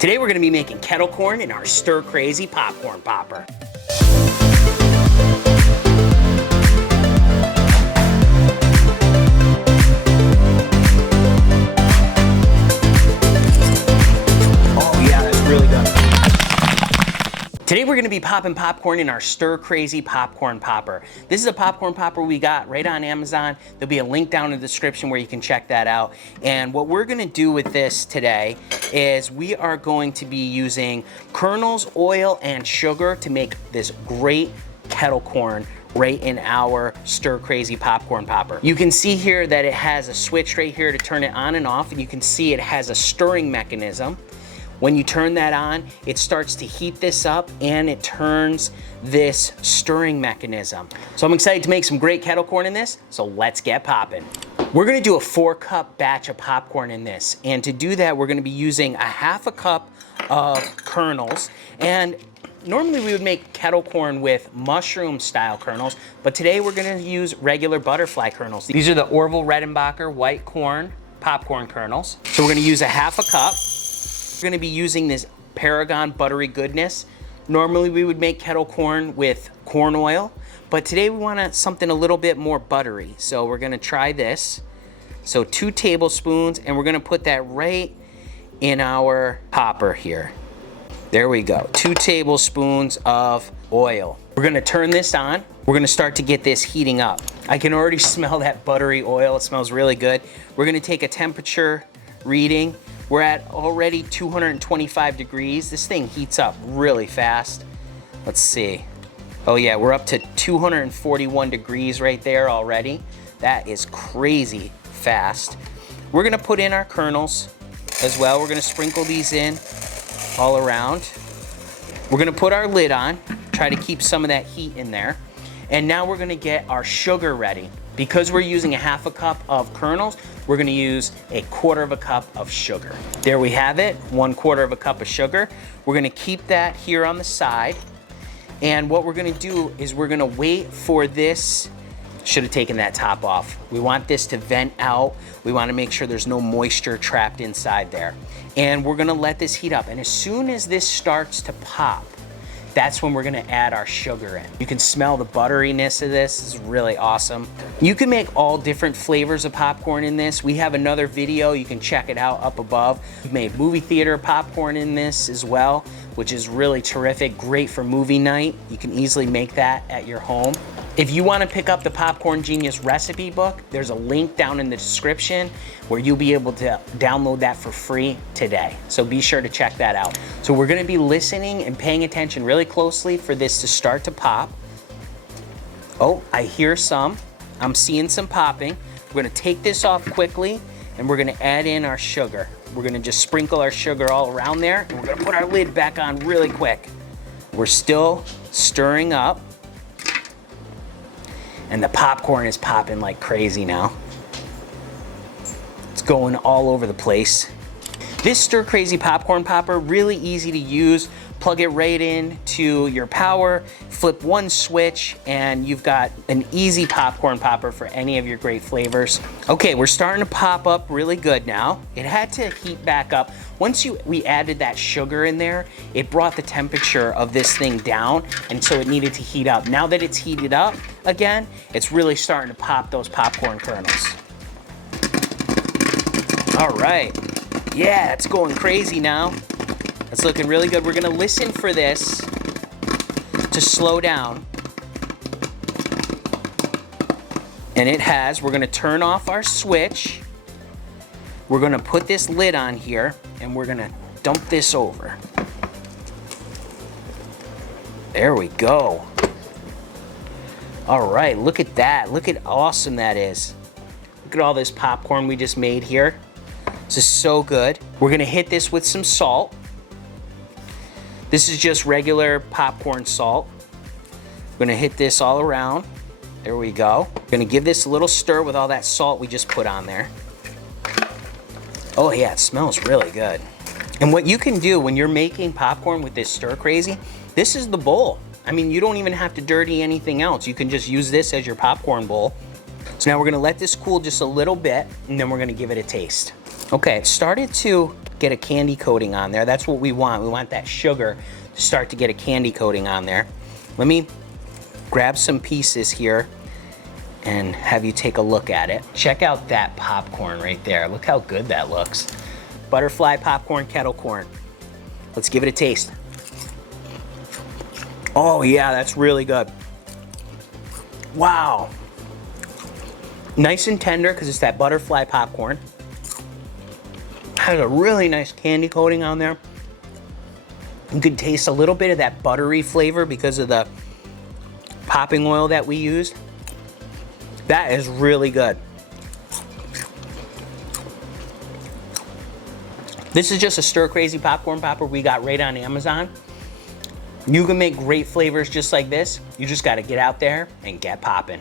Today we're gonna be making kettle corn in our Stir Crazy popcorn popper. Oh yeah, that's really good. Today we're gonna be popping popcorn in our Stir Crazy popcorn popper. This is a popcorn popper we got right on Amazon. There'll be a link down in the description where you can check that out. And what we're gonna do with this today is we are going to be using kernels, oil, and sugar to make this great kettle corn right in our Stir Crazy popcorn popper. You can see here that it has a switch right here to turn it on and off, and you can see it has a stirring mechanism. When you turn that on, it starts to heat this up and it turns this stirring mechanism. So I'm excited to make some great kettle corn in this, so let's get popping. We're gonna do a 4-cup batch of popcorn in this. And to do that, we're gonna be using a 1/2 cup of kernels. And normally we would make kettle corn with mushroom style kernels, but today we're gonna use regular butterfly kernels. These are the Orville Redenbacher white corn popcorn kernels. So we're gonna use a 1/2 cup. We're gonna be using this Paragon buttery goodness. Normally we would make kettle corn with corn oil, but today we want something a little bit more buttery. So we're gonna try this. So 2 tablespoons, and we're gonna put that right in our popper here. There we go, 2 tablespoons of oil. We're gonna turn this on. We're gonna start to get this heating up. I can already smell that buttery oil. It smells really good. We're gonna take a temperature reading. We're at already 225 degrees. This thing heats up really fast. Let's see. Oh yeah, we're up to 241 degrees right there already. That is crazy fast. We're gonna put in our kernels as well. We're gonna sprinkle these in all around. We're gonna put our lid on, try to keep some of that heat in there. And now we're gonna get our sugar ready. Because we're using a 1/2 cup of kernels, we're gonna use a 1/4 cup of sugar. There we have it, 1/4 cup of sugar. We're gonna keep that here on the side. And what we're gonna do is we're gonna wait for this. Should have taken that top off. We want this to vent out. We wanna make sure there's no moisture trapped inside there. And we're gonna let this heat up. And as soon as this starts to pop, that's when we're gonna add our sugar in. You can smell the butteriness of this. This is really awesome. You can make all different flavors of popcorn in this. We have another video, you can check it out up above. We've made movie theater popcorn in this as well, which is really terrific, great for movie night. You can easily make that at your home. If you wanna pick up the Popcorn Genius recipe book, there's a link down in the description where you'll be able to download that for free today. So be sure to check that out. So we're gonna be listening and paying attention really closely for this to start to pop. Oh, I hear some. I'm seeing some popping. We're gonna take this off quickly and we're gonna add in our sugar. We're gonna just sprinkle our sugar all around there and we're gonna put our lid back on really quick. We're still stirring up. And the popcorn is popping like crazy now. It's going all over the place. This Stir Crazy popcorn popper, really easy to use. Plug it right into your power, flip one switch, and you've got an easy popcorn popper for any of your great flavors. Okay, we're starting to pop up really good now. It had to heat back up. Once we added that sugar in there, it brought the temperature of this thing down, and so it needed to heat up. Now that it's heated up again, it's really starting to pop those popcorn kernels. All right, yeah, it's going crazy now. It's looking really good. We're gonna listen for this to slow down. And it has. We're gonna turn off our switch. We're gonna put this lid on here and we're gonna dump this over. There we go. All right, look at that. Look at how awesome that is. Look at all this popcorn we just made here. This is so good. We're gonna hit this with some salt. This is just regular popcorn salt. We're gonna hit this all around. There we go. We're gonna give this a little stir with all that salt we just put on there. Oh yeah, it smells really good. And what you can do when you're making popcorn with this Stir Crazy, this is the bowl. I mean, you don't even have to dirty anything else. You can just use this as your popcorn bowl. So now we're gonna let this cool just a little bit, and then we're gonna give it a taste. Okay, it started to get a candy coating on there. That's what we want. We want that sugar to start to get a candy coating on there. Let me grab some pieces here and have you take a look at it. Check out that popcorn right there. Look how good that looks. Butterfly popcorn, kettle corn. Let's give it a taste. Oh yeah, that's really good. Wow. Nice and tender because it's that butterfly popcorn. Has a really nice candy coating on there. You can taste a little bit of that buttery flavor because of the popping oil that we used. That is really good. This is just a Stir Crazy popcorn popper we got right on Amazon. You can make great flavors just like this. You just gotta get out there and get popping.